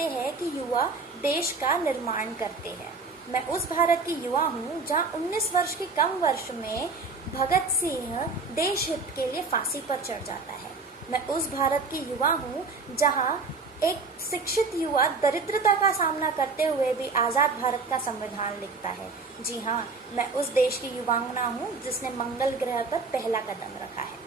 कहते हैं कि युवा देश का निर्माण करते हैं। मैं उस भारत की युवा हूँ जहाँ 19 वर्ष की कम वर्ष में भगत सिंह देश हित के लिए फांसी पर चढ़ जाता है। मैं उस भारत की युवा हूँ जहाँ एक शिक्षित युवा दरिद्रता का सामना करते हुए भी आज़ाद भारत का संविधान लिखता है। जी हाँ, मैं उस देश की युवांगना हूँ जिसने मंगल ग्रह पर पहला कदम रखा है।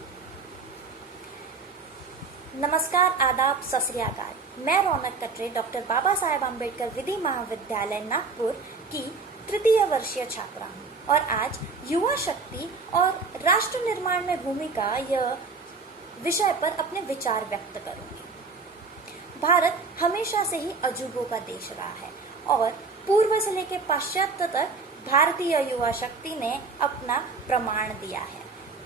नमस्कार, आदाब, सत श्री अकाल। मैं रौनक कटरे डॉक्टर बाबा साहेब अम्बेडकर विधि महाविद्यालय नागपुर की तृतीय वर्षीय छात्रा हूँ और आज युवा शक्ति और राष्ट्र निर्माण में भूमिका यह विषय पर अपने विचार व्यक्त करूंगी। भारत हमेशा से ही अजूबों का देश रहा है और पूर्व से लेकर पाश्चात्य तक भारतीय युवा शक्ति ने अपना प्रमाण दिया है।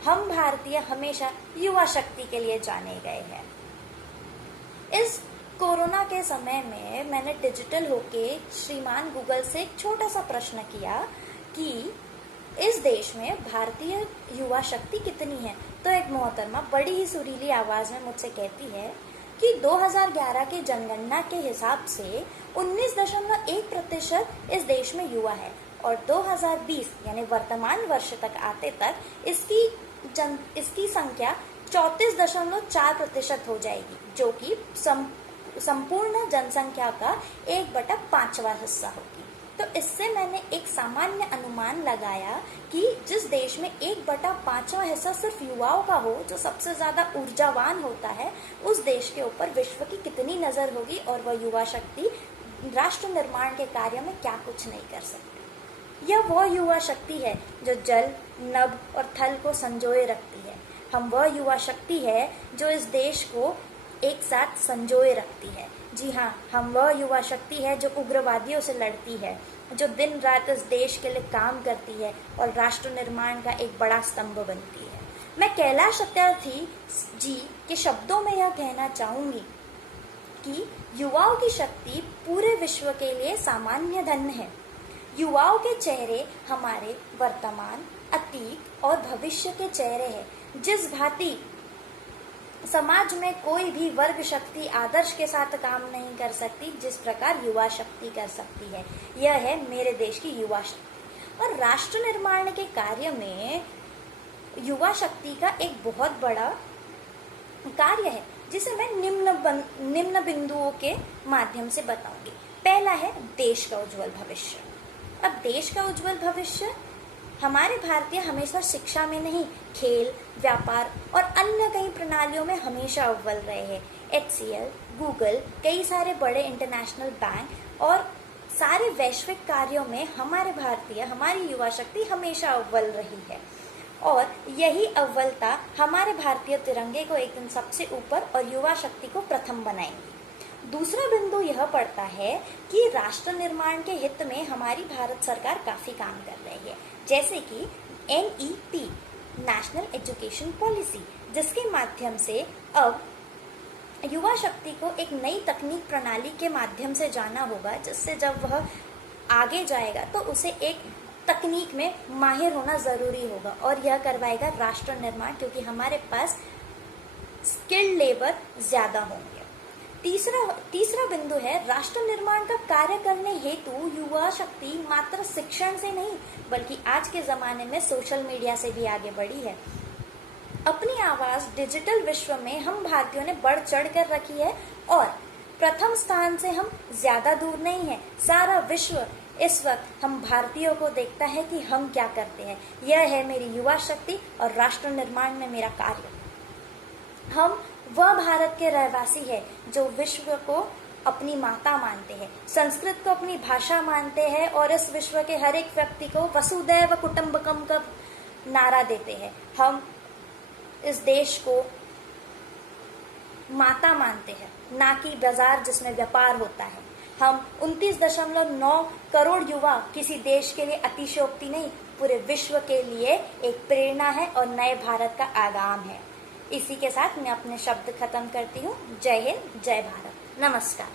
हम भारतीय हमेशा युवा शक्ति के लिए जाने गए हैं। इस कोरोना के समय में मैंने डिजिटल होके श्रीमान गूगल से एक छोटा सा प्रश्न किया कि इस देश में भारतीय युवा शक्ति कितनी है। तो एक मोहतरमा बड़ी ही सुरीली आवाज में मुझसे कहती है कि 2011 की जनगणना के हिसाब से 19.1% इस देश में युवा है और 2020 यानी वर्तमान वर्ष तक आते तक इसकी संख्या 34.4% हो जाएगी, जो कि संपूर्ण जनसंख्या का 1/5वां हिस्सा होगी। तो इससे मैंने एक सामान्य अनुमान लगाया कि जिस देश में 1/5वां हिस्सा सिर्फ युवाओं का हो, जो सबसे ज्यादा ऊर्जावान होता है, उस देश के ऊपर विश्व की कितनी नजर होगी और वह युवा शक्ति राष्ट्र निर्माण के कार्य में क्या कुछ नहीं कर सकती। यह वह युवा शक्ति है जो जल, नभ और थल को संजोए रखती है। हम वह युवा शक्ति है जो इस देश को एक साथ संजोए रखती है। जी हाँ, हम वह युवा शक्ति है जो उग्रवादियों से लड़ती है, जो दिन रात इस देश के लिए काम करती है और राष्ट्र निर्माण का एक बड़ा स्तंभ बनती है। मैं कैलाश सत्यार्थी जी के शब्दों में यह कहना चाहूंगी कि युवाओं की शक्ति पूरे विश्व के लिए सामान्य धन है। युवाओं के चेहरे हमारे वर्तमान, अतीत और भविष्य के चेहरे हैं। जिस भांति समाज में कोई भी वर्ग शक्ति आदर्श के साथ काम नहीं कर सकती, जिस प्रकार युवा शक्ति कर सकती है, यह है मेरे देश की युवा शक्ति। और राष्ट्र निर्माण के कार्य में युवा शक्ति का एक बहुत बड़ा कार्य है, जिसे मैं निम्न बिंदुओं के माध्यम से बताऊंगी। पहला है देश का उज्जवल भविष्य। अब देश का उज्जवल भविष्य, हमारे भारतीय हमेशा शिक्षा में नहीं, खेल, व्यापार और अन्य कई प्रणालियों में हमेशा अव्वल रहे हैं। HCL, गूगल, कई सारे बड़े इंटरनेशनल बैंक और सारे वैश्विक कार्यों में हमारी युवा शक्ति हमेशा अव्वल रही है और यही अव्वलता हमारे भारतीय तिरंगे को एक दिन सबसे ऊपर और युवा शक्ति को प्रथम बनाएंगी। दूसरा बिंदु यह पड़ता है कि राष्ट्र निर्माण के हित में हमारी भारत सरकार काफी काम कर रही है, जैसे कि NEP, नेशनल एजुकेशन पॉलिसी, जिसके माध्यम से अब युवा शक्ति को एक नई तकनीक प्रणाली के माध्यम से जाना होगा, जिससे जब वह आगे जाएगा तो उसे एक तकनीक में माहिर होना जरूरी होगा और यह करवाएगा राष्ट्र निर्माण, क्योंकि हमारे पास स्किल्ड लेबर ज्यादा होंगे। तीसरा बिंदु है राष्ट्र निर्माण का कार्य करने हेतु युवा शक्ति मात्र शिक्षण से नहीं, बल्कि आज के जमाने में सोशल मीडिया से भी आगे बढ़ी है। अपनी आवाज डिजिटल विश्व में हम भारतीयों ने बढ़ चढ़ कर रखी है और प्रथम स्थान से हम ज्यादा दूर नहीं है। सारा विश्व इस वक्त हम भारतीयों को देखता है कि हम क्या करते हैं। यह है मेरी युवा शक्ति और राष्ट्र निर्माण में मेरा कार्य। हम वह भारत के रहवासी है जो विश्व को अपनी माता मानते हैं, संस्कृत को अपनी भाषा मानते हैं और इस विश्व के हर एक व्यक्ति को वसुदैव कुटुंबकम का नारा देते हैं। हम इस देश को माता मानते हैं, ना कि बाजार जिसमें व्यापार होता है। हम 29.9 करोड़ युवा किसी देश के लिए अतिशयोक्ति नहीं, पूरे विश्व के लिए एक प्रेरणा है और नए भारत का आगाम है। इसी के साथ मैं अपने शब्द खत्म करती हूँ। जय हिंद, जय भारत, नमस्कार।